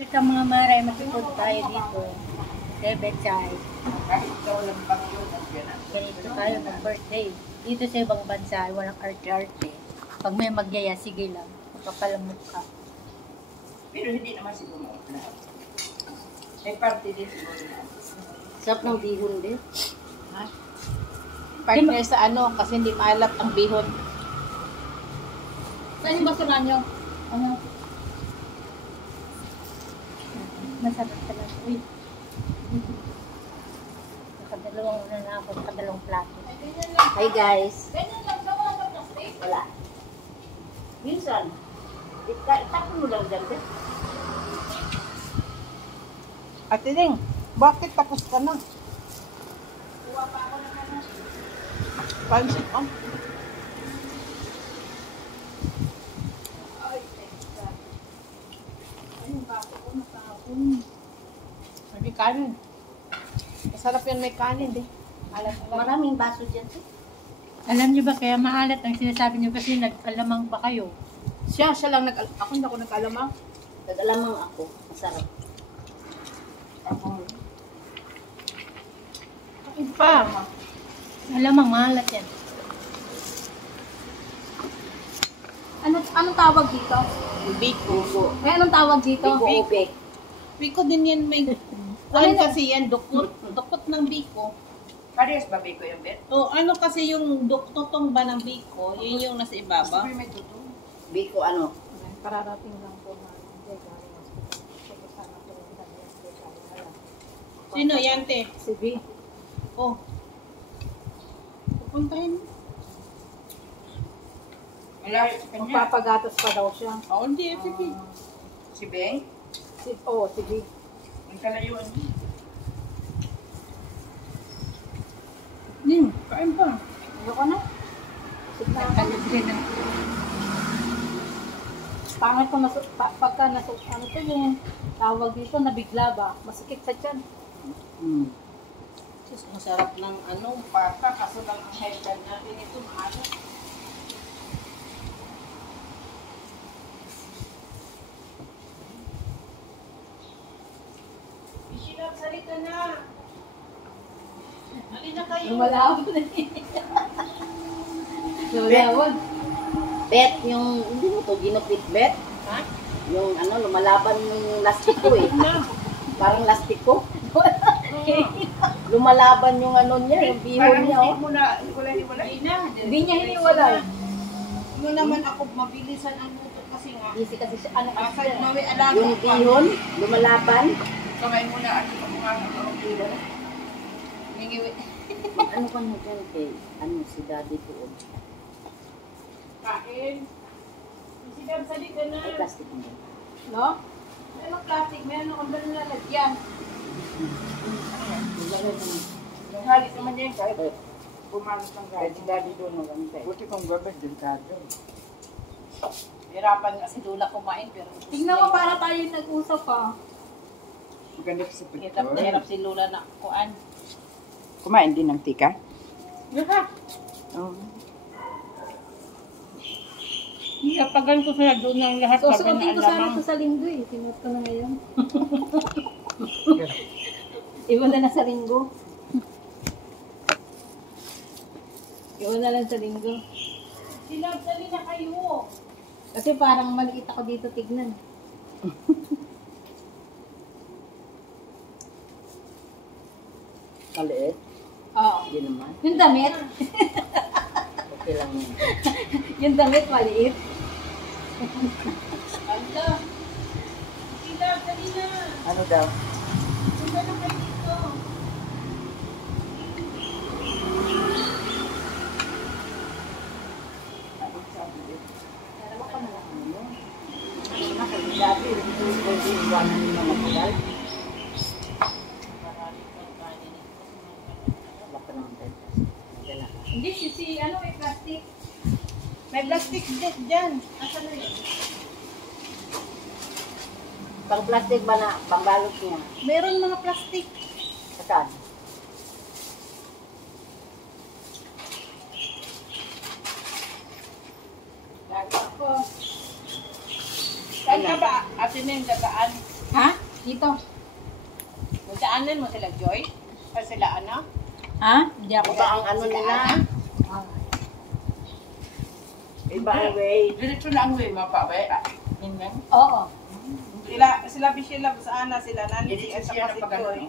Ito mga maray, matutod tayo dito. Sebechay. Ganito tayo ng birthday. Dito sa ibang bansa, walang arte-arte. Pag may magyaya, sige lang. Magpapalamok ka. Pero hindi naman siguro na. May party din siguro na. Sarap ng bihon din. Ha? Partner sa ano, kasi hindi maalat ang bihon. Saan yung basuran nyo? Ano? Masarap talaga. Uy. Nakadalawang na ako. Nakadalawang plato. Hi guys. Wala. Minsan, itapon mo lang dyan. Ate Ding, bakit tapos ka na? Kuha pa ako ng ano. Pansit, oh. Ay, teka. Ayun pa ako nakahapon. May kanin. Masarap yun may kanin, eh. Alam. Maraming baso dyan. Alam niyo ba kaya maalat ang sinasabi niyo kasi nag-alamang pa kayo? Siya lang ako hindi ako nag-alamang. Nag-alamang ako. Masarap. Kain pa. Alamang maalat yan. Anong tawag dito? Biko. Eh, anong tawag dito? Biko. Biko din yan may... Ano kasi yan, dukot. Dukot ng biko. Parehas ba biko yung bet? O ano kasi yung duktotong ba ng biko, yun yung nasa ibaba. May tutong. Biko ano? Pararating lang po na hindi galing hospital. Sige, sana po yung dali. Sino yan, te? Si B. Oh. Pupuntahin mo. Malayo sa kanya. Magpapagatas pa daw siya. Oh, hindi, sige. Si Beng? Si B. Ang kalayuan niya. Kain pa. Ayoko na. Nagkalit din ang Pangit ko pagka ano to yung tawag dito, nabigla ba? Masakit sa tiyan. Sus, masarap ng ano, pata. Kaso lang ang head blood natin ito, maalat. Isilap, salita na. Halina kayo. Lumalawan na Lumalawan. Bet, yung, hindi mo to ginupit bet. Ha? Yung ano, lumalaban yung lastiko eh. Parang lastiko. Lumalaban yung ano niya, yung bihon niya. Oh. Hindi niya hiniwalay. Yung naman ako, mabilisan ang luto kasi nga. Busy kasi siya. Ano kasi Kahit siya? mawi alaga Yung bihon, lumalaban. Kamay mo na ano ang mga bihon. Ningiwi. Ano ka na dyan kay, ano, si daddy doon. Kain. Si Dab, sali ka na. Ay, plastic mo. No? Ano plastic? Meron akong dala na lagyan. Yung halit naman yan, kahit pumalos ng kahit si daddy doon ng gantay. Buti kong gabay din tayo. Hirapan nga si Dula kumain pero Tingnan mo para tayo nag-usap pa. Maganda sa hirap na picture. hirap si Lula na kuan. Kumain din ng tika? Lahat. Oo. Kapagan ko sila doon ng lahat Susuotin ko sana ito sa linggo eh. Sinuot ko na ngayon. Iwan na sa linggo. Iwan na lang sa linggo. Sila na kayo. Kasi parang maliit ako dito tignan. Kaliit, Oo. hindi naman. Yung damit, Okay lang yun. yung damit maliit. Ala. Sila, dali na. Ano daw? Punta na kayo dito. Kasi dati, hindi iwanan yung mga matagal. Wala pa naman tayo. Nadala ka. Hindi, si ano may plastic. May plastic dyan. Asan na yun? Pang plastic ba na, pambalot niya? Meron mga plastic. Saan? Saan ka ba? Ate Neng, dadaan. Ha? Dito. Magdaanan mo sila, Joy? O sila, ano? Ha? Hindi ako. Iba ang ano nila. Iba ang way. Diretso na ang way, mapabe. Oo. Sila Bishila, sa Ana, sila Nani, Hindi at siya saka si napagano. Joy.